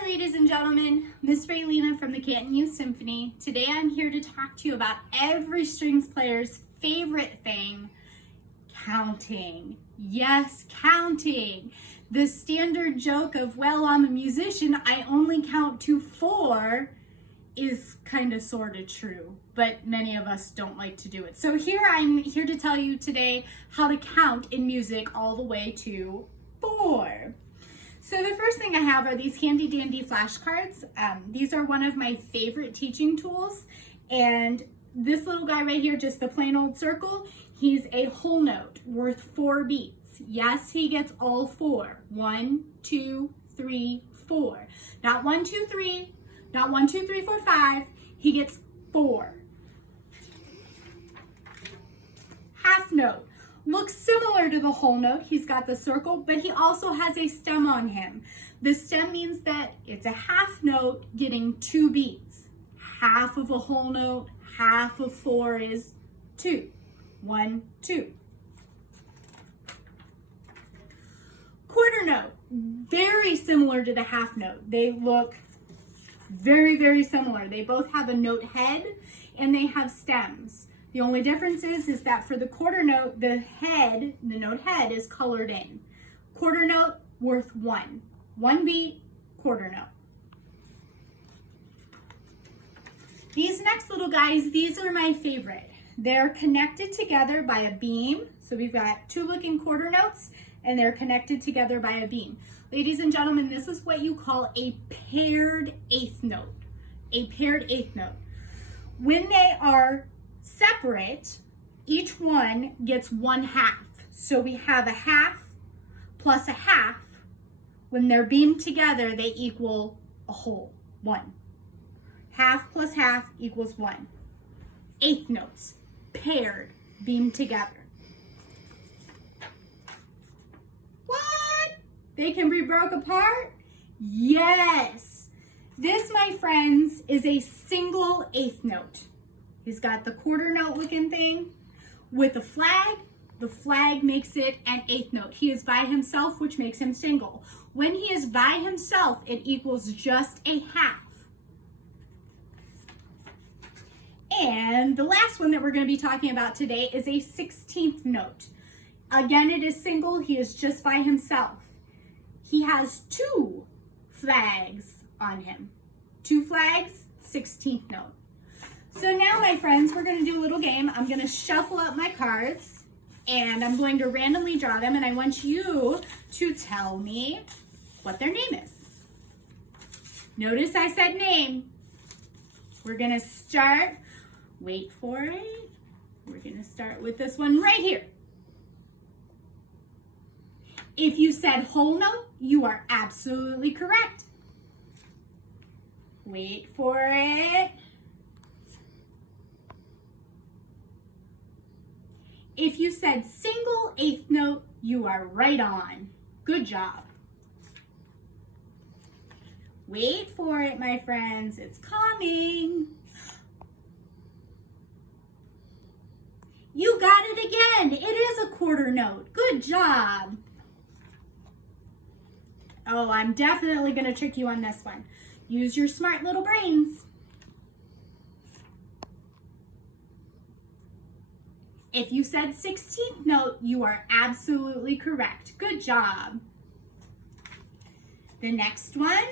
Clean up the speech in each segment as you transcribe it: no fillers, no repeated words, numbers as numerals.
Hi ladies and gentlemen, Miss Ralena from the Canton Youth Symphony. Today I'm here to talk to you about every strings player's favorite thing, counting. Yes, counting. The standard joke of, well, I'm a musician, I only count to 4 is kind of sort of true, but many of us don't like to do it. So I'm here to tell you today how to count in music all the way to 4. So the first thing I have are these handy dandy flashcards. These are one of my favorite teaching tools. And this little guy right here, just the plain old circle, he's a whole note worth 4 beats. Yes, he gets all 4. 1, 2, 3, 4. Not 1, 2, 3, not 1, 2, 3, 4, 5. He gets 4. Half note. Looks similar to the whole note. He's got the circle, but he also has a stem on him. The stem means that it's a half note getting 2 beats. Half of a whole note, half of 4 is 2. 1, 2. Quarter note, very similar to the half note. They look very, very similar. They both have a note head and they have stems. The only difference is that for the quarter note, the note head is colored in. Quarter note worth 1. 1 beat, quarter note. These next little guys, these are my favorite. They're connected together by a beam. So we've got 2 looking quarter notes and they're connected together by a beam. Ladies and gentlemen, this is what you call a paired eighth note. A paired eighth note. When they are separate, each one gets 1/2. So we have a half plus a half. When they're beamed together, they equal a whole, 1. Half plus half equals 1. Eighth notes, paired, beamed together. What? They can be broke apart? Yes. This, my friends, is a single eighth note. He's got the quarter note looking thing with a flag. The flag makes it an eighth note. He is by himself, which makes him single. When he is by himself, it equals just a half. And the last one that we're going to be talking about today is a 16th note. Again, it is single. He is just by himself. He has 2 flags on him. 2 flags, 16th note. So now, my friends, we're going to do a little game. I'm going to shuffle up my cards, and I'm going to randomly draw them, and I want you to tell me what their name is. Notice I said name. We're going to start, wait for it. We're going to start with this one right here. If you said whole note, you are absolutely correct. Wait for it. If you said single eighth note, you are right on. Good job. Wait for it, my friends. It's coming. You got it again. It is a quarter note. Good job. Oh, I'm definitely going to trick you on this one. Use your smart little brains. If you said 16th note, you are absolutely correct. Good job. The next one,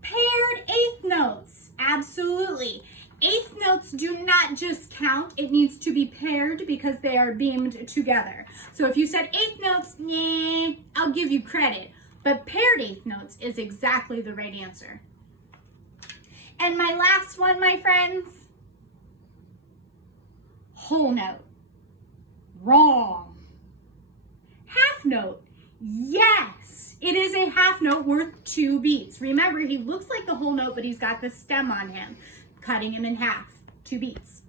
paired eighth notes. Absolutely. Eighth notes do not just count. It needs to be paired because they are beamed together. So if you said eighth notes, nah, I'll give you credit. But paired eighth notes is exactly the right answer. And my last one, my friends, whole note. Wrong. Half note. Yes, it is a half note worth 2 beats. Remember, he looks like the whole note, but he's got the stem on him, cutting him in half, 2 beats.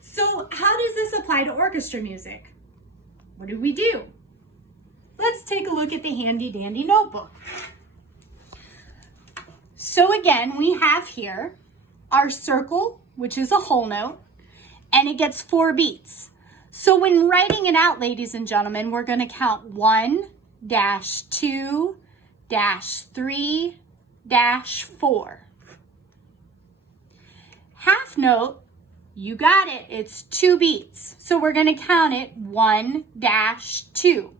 So how does this apply to orchestra music? What do we do? Let's take a look at the handy dandy notebook. So again, we have here our circle, which is a whole note, and it gets 4 beats. So when writing it out, ladies and gentlemen, we're going to count 1, 2 3 4. Half note, you got it, it's 2 beats. So we're gonna count it 1 2.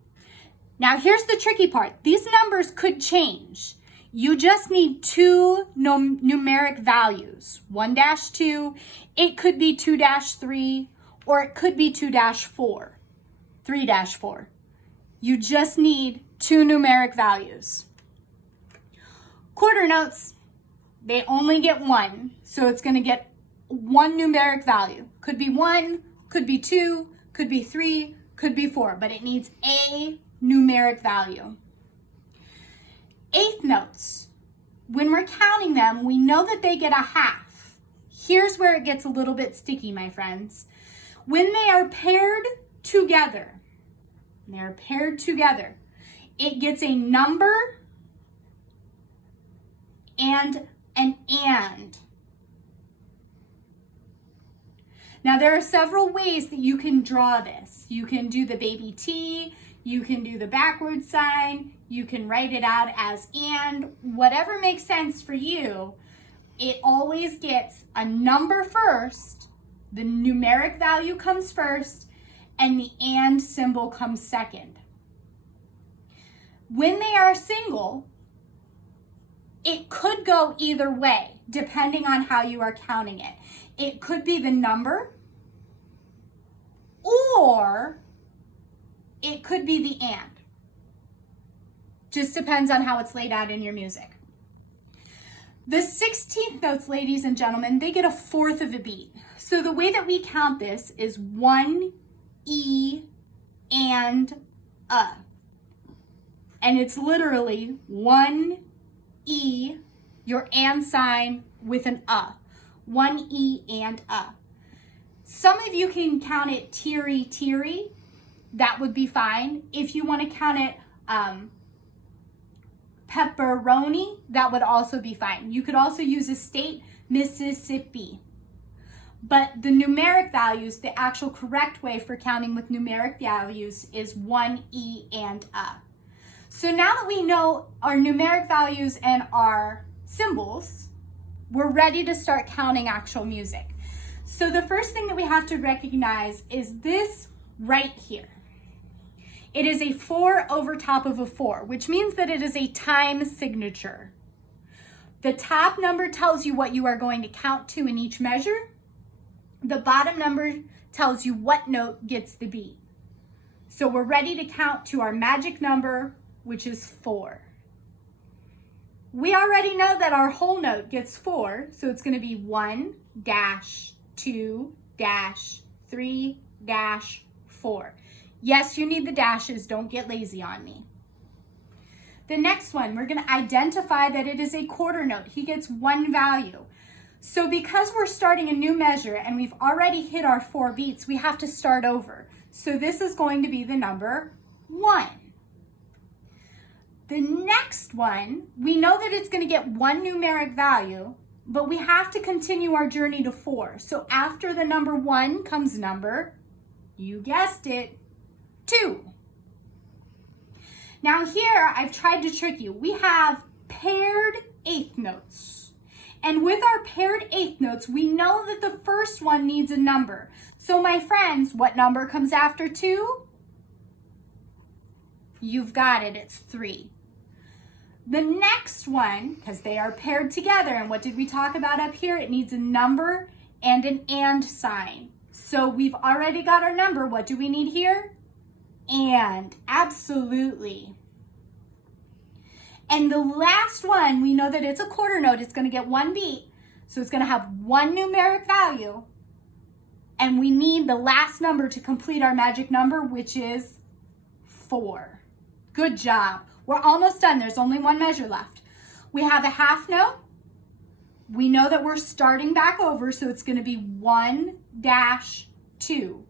Now here's the tricky part. These numbers could change. You just need 2 numeric values. 1 2, it could be 2 3, or it could be 2 4, 3 4. You just need 2 numeric values. Quarter notes, they only get 1, so it's gonna get 1 numeric value. Could be 1, could be 2, could be 3, could be 4, but it needs a numeric value. Eighth notes, when we're counting them, we know that they get a half. Here's where it gets a little bit sticky, my friends. When they are paired together, it gets a number and an and. Now there are several ways that you can draw this. You can do the baby T, you can do the backward sign, you can write it out as and, whatever makes sense for you. It always gets a number first, the numeric value comes first, and the and symbol comes second. When they are single, it could go either way, depending on how you are counting it. It could be the number, or it could be the and. Just depends on how it's laid out in your music. The 16th notes, ladies and gentlemen, they get a fourth of a beat. So the way that we count this is 1 E and a. And it's literally 1 E, your and sign with an a. 1 E and a. Some of you can count it teary, teary. That would be fine. If you want to count it pepperoni, that would also be fine. You could also use a state, Mississippi. But the numeric values, the actual correct way for counting with numeric values is 1 E and a. So now that we know our numeric values and our symbols, we're ready to start counting actual music. So the first thing that we have to recognize is this right here. It is a 4 over top of a 4, which means that it is a time signature. The top number tells you what you are going to count to in each measure. The bottom number tells you what note gets the beat. So we're ready to count to our magic number, which is 4. We already know that our whole note gets 4, so it's going to be 1 dash 2 dash 3 dash 4. Yes, you need the dashes. Don't get lazy on me. The next one, we're going to identify that it is a quarter note. He gets 1 value. So because we're starting a new measure and we've already hit our 4 beats, we have to start over. So this is going to be the number 1. The next one, we know that it's going to get 1 numeric value, but we have to continue our journey to 4. So after the number 1 comes number, you guessed it, 2. Now here, I've tried to trick you. We have paired eighth notes. And with our paired eighth notes, we know that the first one needs a number. So my friends, what number comes after 2? You've got it, it's 3. The next one, because they are paired together, and what did we talk about up here? It needs a number and an and sign. So we've already got our number. What do we need here? And, absolutely. And the last one, we know that it's a quarter note. It's going to get 1 beat. So it's going to have 1 numeric value. And we need the last number to complete our magic number, which is 4. Good job. We're almost done. There's only 1 measure left. We have a half note. We know that we're starting back over, so it's going to be 1 dash 2.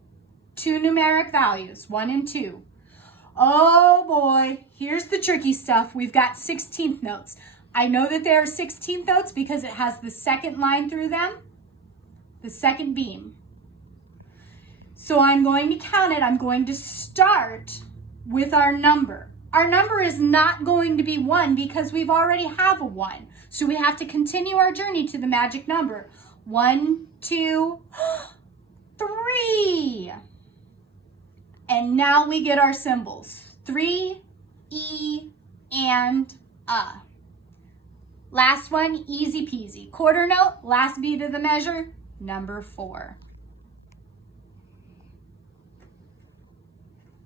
2 numeric values, 1 and 2. Oh boy, here's the tricky stuff. We've got 16th notes. I know that they are 16th notes because it has the second line through them, the second beam. So I'm going to count it. I'm going to start with our number. our number is not going to be 1 because we've already have a 1. So we have to continue our journey to the magic number. 1, 2, 3. And now we get our symbols. 3, E, and A. Last one, easy peasy. Quarter note, last beat of the measure, number 4.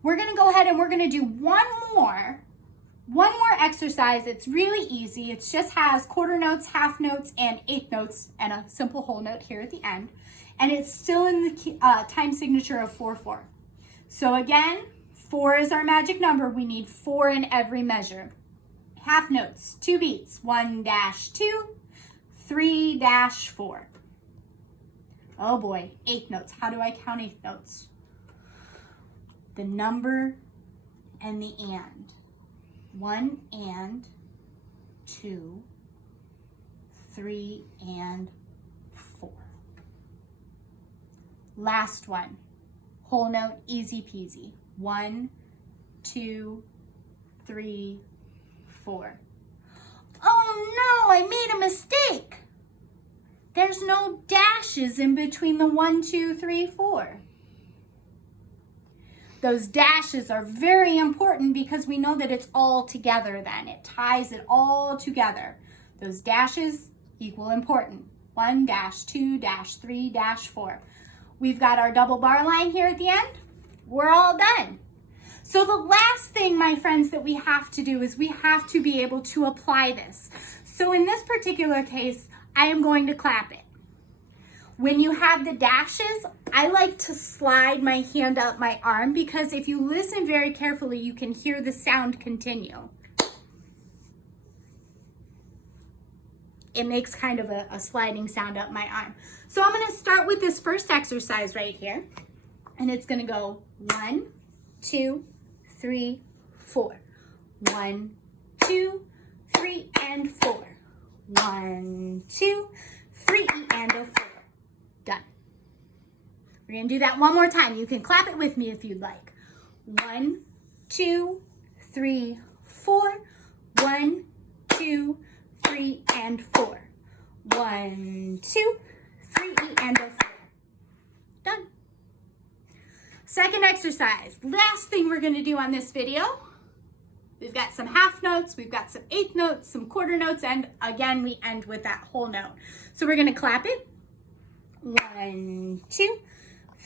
We're gonna go ahead and we're gonna do one more exercise. It's really easy. It just has quarter notes, half notes, and eighth notes, and a simple whole note here at the end. And it's still in the time signature of 4/4. So again, 4 is our magic number. We need 4 in every measure. Half notes, 2 beats, 1-2, 3-4. Oh boy, eighth notes. How do I count eighth notes? The number and the and. 1 and 2, 3 and 4. Last one, whole note, easy peasy. 1, 2, 3, 4. Oh no, I made a mistake. There's no dashes in between the 1, 2, 3, 4. Those dashes are very important because we know that it's all together then. It ties it all together. Those dashes equal important. 1-2-3-4. We've got our double bar line here at the end. We're all done. So the last thing, my friends, that we have to do is we have to be able to apply this. So in this particular case, I am going to clap it. When you have the dashes, I like to slide my hand up my arm because if you listen very carefully, you can hear the sound continue. It makes kind of a sliding sound up my arm. So I'm gonna start with this first exercise right here. And it's gonna go 1, 2, 3, 4. 1, 2, 3, and 4. 1, 2, 3, and a 4. Done. We're gonna do that one more time. You can clap it with me if you'd like. 1, 2, 3, 4. 1, 2, 3, and 4. 1, 2, 3, and a 4. Done. Second exercise. Last thing we're gonna do on this video. We've got some half notes, we've got some eighth notes, some quarter notes, and again, we end with that whole note. So we're gonna clap it. 1, 2,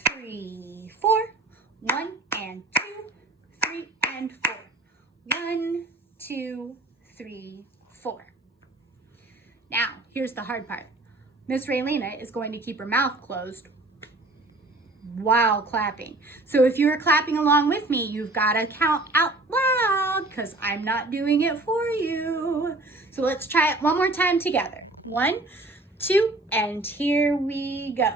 3, 4. 1 and 2, 3 and 4. 1, 2, 3, 4. Now, here's the hard part. Miss Ralena is going to keep her mouth closed while clapping. So if you're clapping along with me, you've got to count out loud because I'm not doing it for you. So let's try it one more time together. 1, 2, and here we go.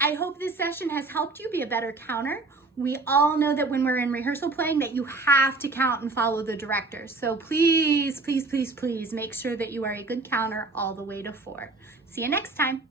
I hope this session has helped you be a better counter. We all know that when we're in rehearsal playing that you have to count and follow the director. So please, please, please, please make sure that you are a good counter all the way to 4. See you next time.